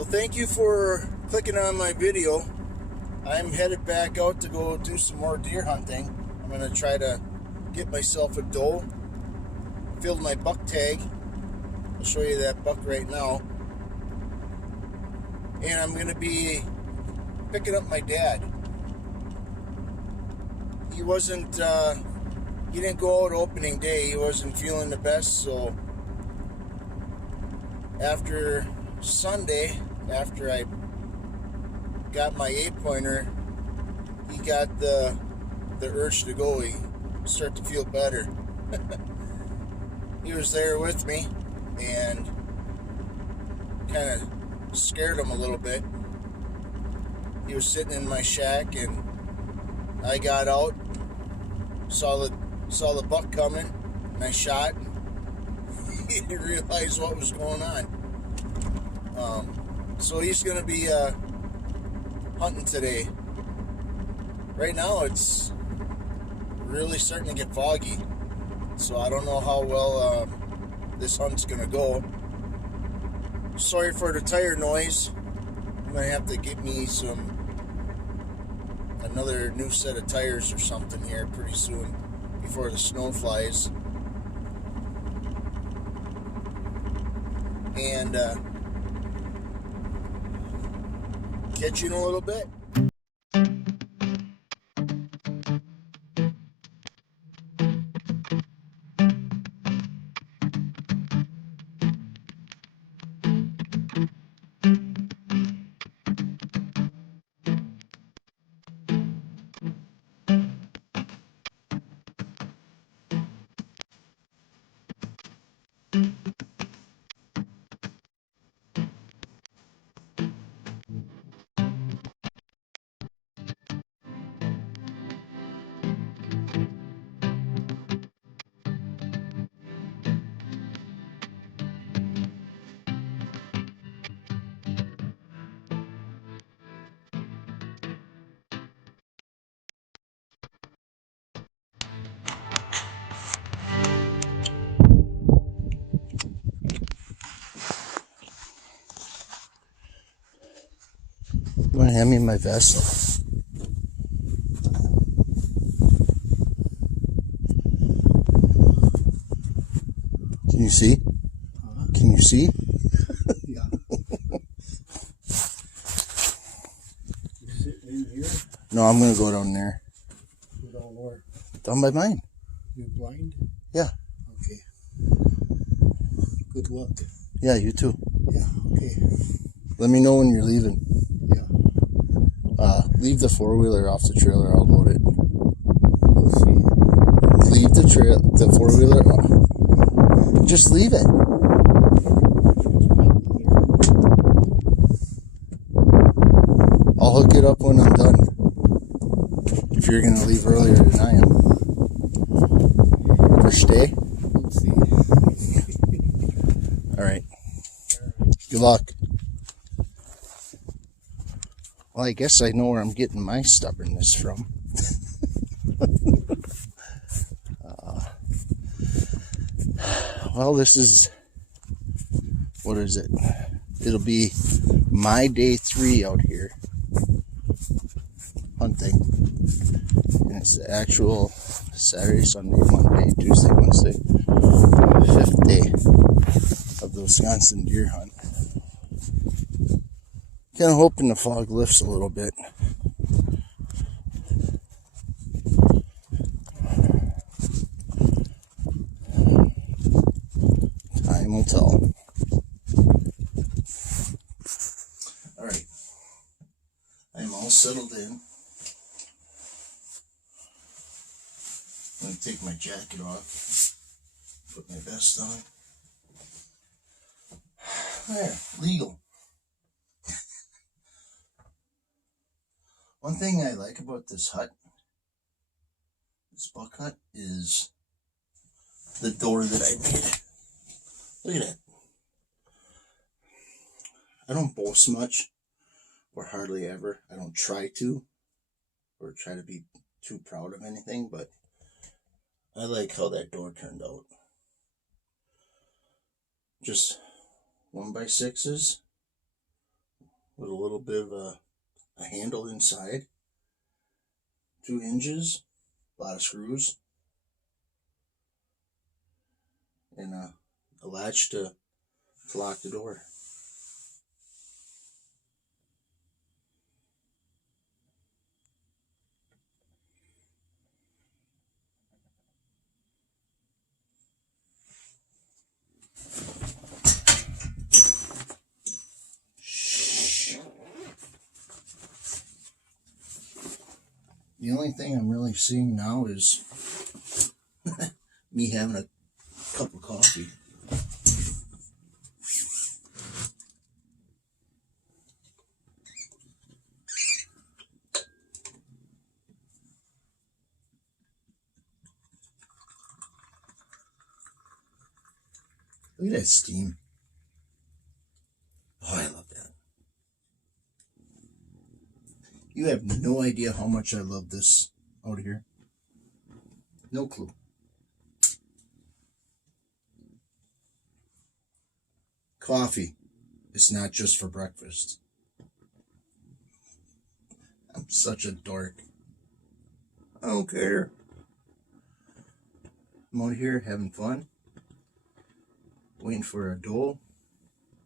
Well, thank you for clicking on my video. I'm headed back out to go do some more deer hunting. I'm going to try to get myself a doe. Filled my buck tag. I'll show you that buck right now. And I'm going to be picking up my dad. He didn't go out opening day. He wasn't feeling the best, so after Sunday, after I got my 8-pointer, he got the urge to go. He started to feel better. He was there with me and kind of scared him a little bit. He was sitting in my shack and I got out, saw the buck coming, and I shot. He didn't realize what was going on. So he's going to be hunting today. Right now it's really starting to get foggy, so I don't know how well this hunt's going to go. Sorry for the tire noise. I'm going to have to get me another new set of tires or something here pretty soon before the snow flies. And catch you in a little bit. You want to hand me my vest? Can you see? Can you see? Yeah. You sitting in here? No, I'm going to go down there. Go down where? Down by mine. You blind? Yeah. Okay. Good luck. Yeah, you too. Yeah, okay. Let me know when you're leaving. Yeah. Leave the 4-wheeler off the trailer. I'll load it. We'll see. Leave the 4-wheeler off. Just leave it. I'll hook it up when I'm done. If you're going to leave earlier than I am. For stay? We'll see. Alright. Good luck. Well, I guess I know where I'm getting my stubbornness from. Well, this is, what is it? It'll be my day 3 out here hunting. And it's the actual Saturday, Sunday, Monday, Tuesday, Wednesday, 5th day of the Wisconsin deer hunt. Kind of hoping the fog lifts a little bit. Time will tell. Alright. I'm all settled in. I'm going to take my jacket off. Put my vest on. There, legal. One thing I like about this hut, this buck hut, is the door that I made. Look at that. I don't boast much, or hardly ever. I don't try to, or try to be too proud of anything, but I like how that door turned out. Just 1x6s, with a little bit of a handle inside, 2 hinges, a lot of screws, and a latch to lock the door. The only thing I'm really seeing now is me having a cup of coffee. Look at that steam. Oh, I love that. You have no idea how much I love this out here. No clue. Coffee is not just for breakfast. I'm such a dork. I don't care. I'm out here having fun, waiting for a dough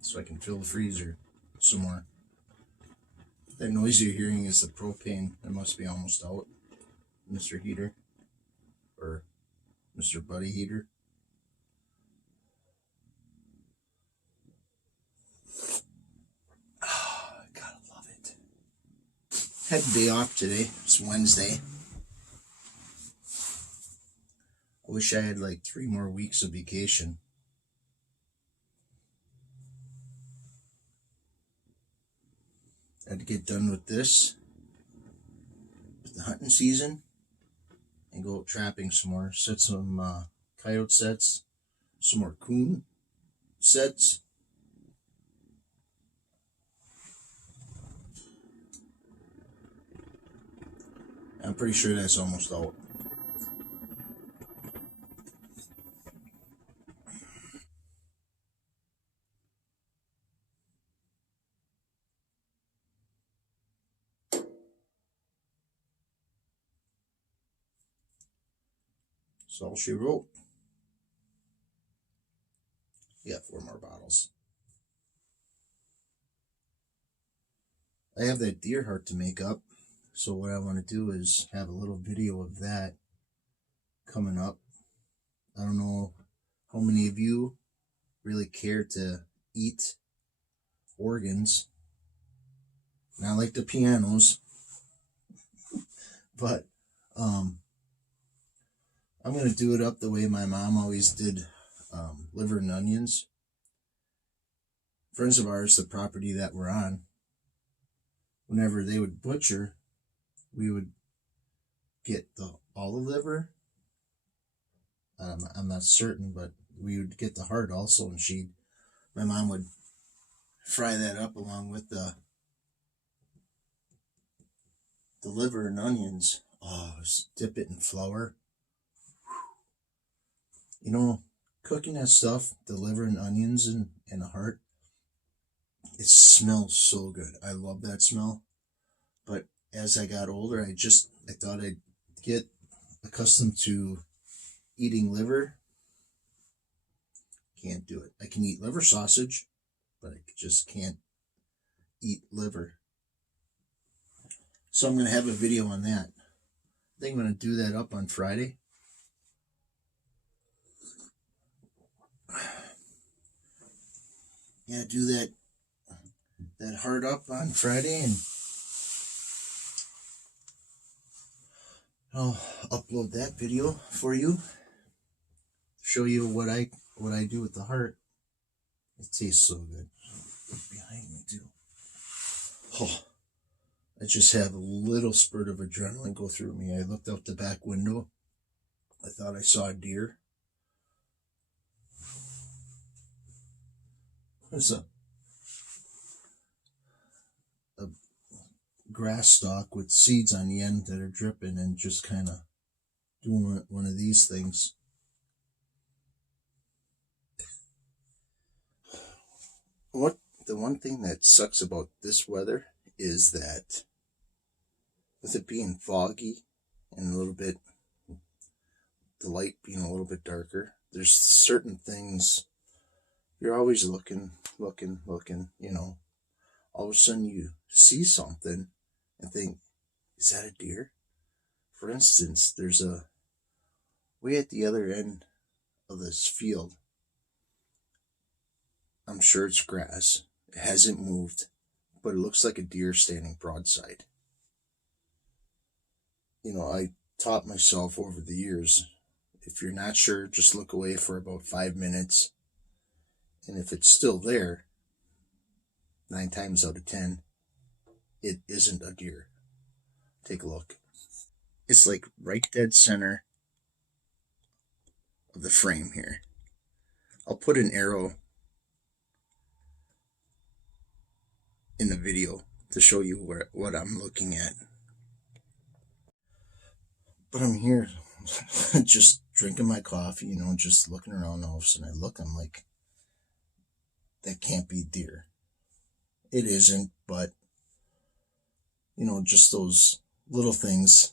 so I can fill the freezer some more. That noise you're hearing is the propane. It must be almost out. Mr. Heater. Or Mr. Buddy Heater. Oh, I gotta love it. Had a day off today. It's Wednesday. I wish I had like 3 more weeks of vacation. I had to get done with this, with the hunting season, and go out trapping some more. Set some coyote sets, some more coon sets. I'm pretty sure that's almost out. That's all she wrote. Yeah, 4 more bottles. I have that deer heart to make up, so what I want to do is have a little video of that coming up. I don't know how many of you really care to eat organs. Not like the pianos, but I'm going to do it up the way my mom always did liver and onions. Friends of ours, the property that we're on, whenever they would butcher, we would get all the liver. I'm not certain, but we would get the heart also, and my mom would fry that up along with the liver and onions. Oh, just dip it in flour. You know, cooking that stuff, the liver and onions and the heart, it smells so good. I love that smell. But as I got older, I thought I'd get accustomed to eating liver. Can't do it. I can eat liver sausage, but I just can't eat liver. So I'm going to have a video on that. I think I'm going to do that up on Friday. Yeah, do that heart up on Friday, and I'll upload that video for you. Show you what I do with the heart. It tastes so good. Look behind me too. Oh, I just had a little spurt of adrenaline go through me. I looked out the back window. I thought I saw a deer. There's a grass stalk with seeds on the end that are dripping, and just kind of doing one of these things. What the the one thing that sucks about this weather is that with it being foggy and a little bit, the light being a little bit darker, there's certain things you're always looking, you know. All of a sudden you see something and think, is that a deer? For instance, there's a way at the other end of this field. I'm sure it's grass. It hasn't moved, but it looks like a deer standing broadside. You know, I taught myself over the years, if you're not sure, just look away for about 5 minutes. And if it's still there, 9 times out of 10, it isn't a deer. Take a look. It's like right dead center of the frame here. I'll put an arrow in the video to show you what I'm looking at. But I'm here just drinking my coffee, you know, just looking around. All of a sudden I look, I'm like, that can't be deer. It isn't, but, you know, just those little things,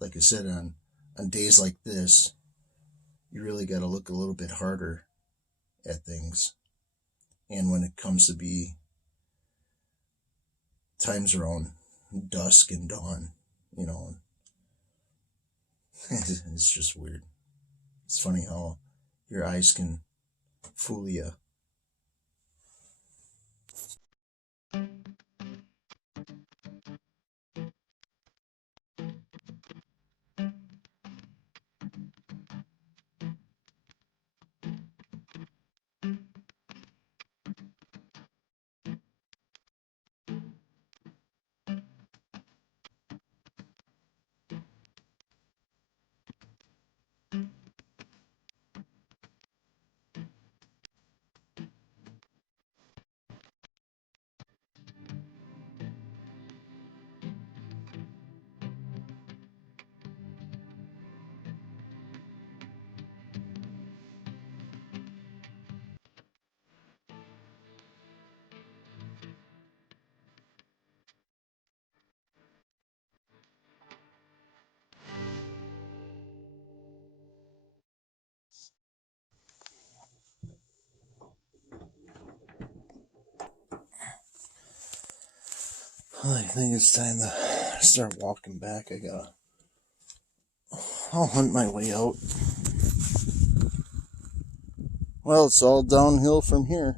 like I said, on days like this, you really got to look a little bit harder at things. And when it comes to be times around dusk and dawn, you know, it's just weird. It's funny how your eyes can fool you. I think it's time to start walking back. I'll hunt my way out. Well, it's all downhill from here.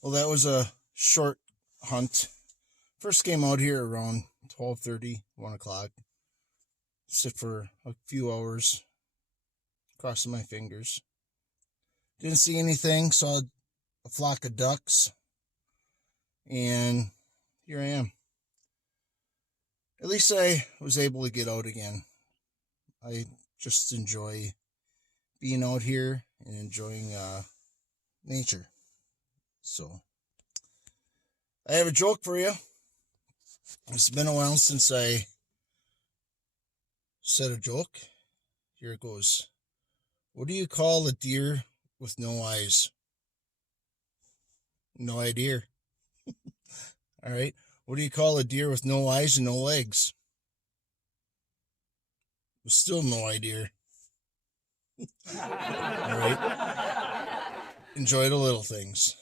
Well, that was a short hunt. First came out here around 12:30, 1 o'clock. Sit for a few hours, crossing my fingers. Didn't see anything, saw a flock of ducks, and here I am. At least I was able to get out again. I just enjoy being out here and enjoying nature. So, I have a joke for you. It's been a while since I said a joke. Here it goes. What do you call a deer with no eyes? No idea. All right. What do you call a deer with no eyes and no legs? Still no idea. All right. Enjoy the little things.